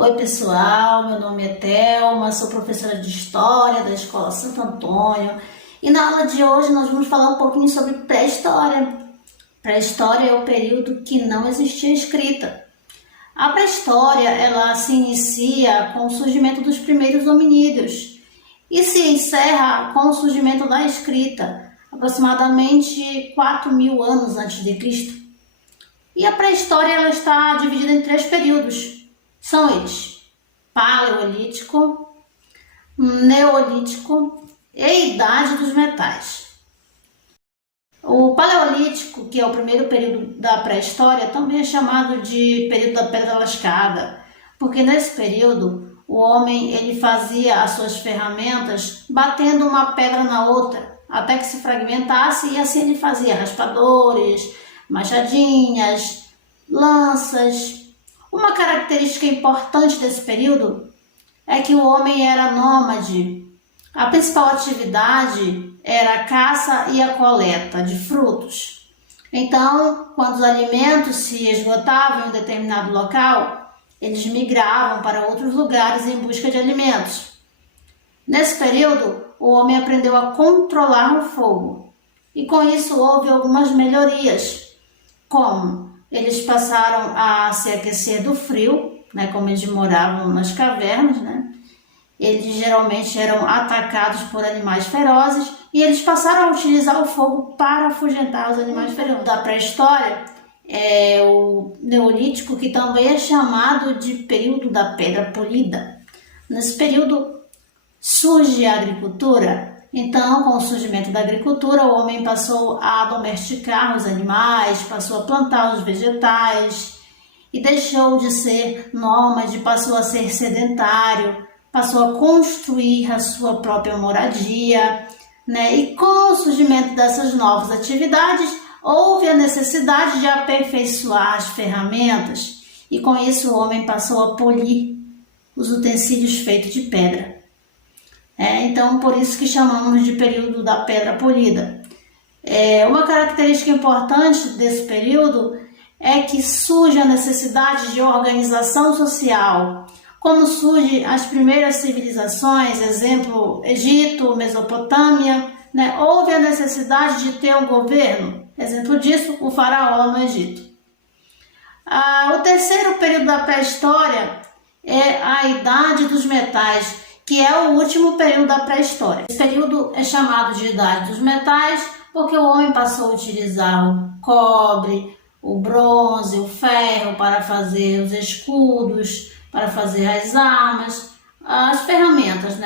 Oi pessoal, meu nome é Thelma, sou professora de História da Escola Santo Antônio e na aula de hoje nós vamos falar um pouquinho sobre pré-história. Pré-história é o período que não existia escrita. A pré-história ela se inicia com o surgimento dos primeiros hominídeos e se encerra com o surgimento da escrita, aproximadamente 4.000 anos antes de Cristo. E a pré-história ela está dividida em 3 períodos. São eles: Paleolítico, Neolítico e Idade dos Metais. O Paleolítico, que é o primeiro período da pré-história, também é chamado de período da Pedra Lascada, porque nesse período o homem ele fazia as suas ferramentas batendo uma pedra na outra, até que se fragmentasse, e assim ele fazia raspadores, machadinhas, lanças. Uma característica importante desse período é que o homem era nômade. A principal atividade era a caça e a coleta de frutos. Então, quando os alimentos se esgotavam em um determinado local, eles migravam para outros lugares em busca de alimentos. Nesse período, o homem aprendeu a controlar o fogo. E com isso houve algumas melhorias, como eles passaram a se aquecer do frio, como eles moravam nas cavernas, Eles geralmente eram atacados por animais ferozes e eles passaram a utilizar o fogo para afugentar os animais ferozes. Da pré-história é o Neolítico, que também é chamado de período da Pedra Polida. Nesse período surge a agricultura. Então, com o surgimento da agricultura, o homem passou a domesticar os animais, passou a plantar os vegetais e deixou de ser nômade, passou a ser sedentário, passou a construir a sua própria moradia, E com o surgimento dessas novas atividades, houve a necessidade de aperfeiçoar as ferramentas e com isso o homem passou a polir os utensílios feitos de pedra. Então, por isso que chamamos de período da Pedra Polida. Uma característica importante desse período é que surge a necessidade de organização social. Como surgem as primeiras civilizações, exemplo, Egito, Mesopotâmia, houve a necessidade de ter um governo, exemplo disso, o faraó no Egito. O terceiro período da pré-história é a Idade dos Metais, que é o último período da pré-história. Esse período é chamado de Idade dos Metais porque o homem passou a utilizar o cobre, o bronze, o ferro para fazer os escudos, para fazer as armas, as ferramentas,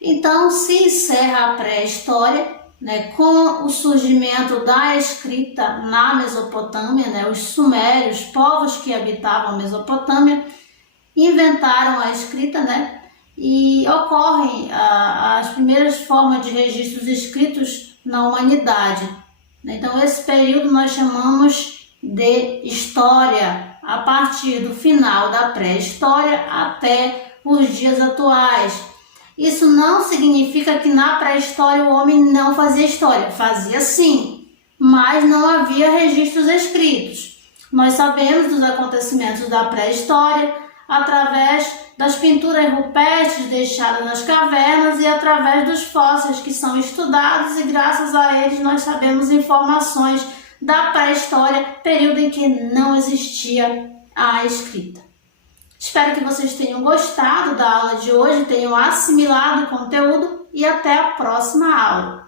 Então se encerra a pré-história, com o surgimento da escrita na Mesopotâmia, Os sumérios, povos que habitavam a Mesopotâmia, inventaram a escrita, E ocorrem as primeiras formas de registros escritos na humanidade. Então esse período nós chamamos de história, a partir do final da pré-história até os dias atuais. Isso não significa que na pré-história o homem não fazia história, fazia sim, mas não havia registros escritos. Nós sabemos dos acontecimentos da pré-história através das pinturas rupestres deixadas nas cavernas e através dos fósseis que são estudados, e graças a eles nós sabemos informações da pré-história, período em que não existia a escrita. Espero que vocês tenham gostado da aula de hoje, tenham assimilado o conteúdo e até a próxima aula.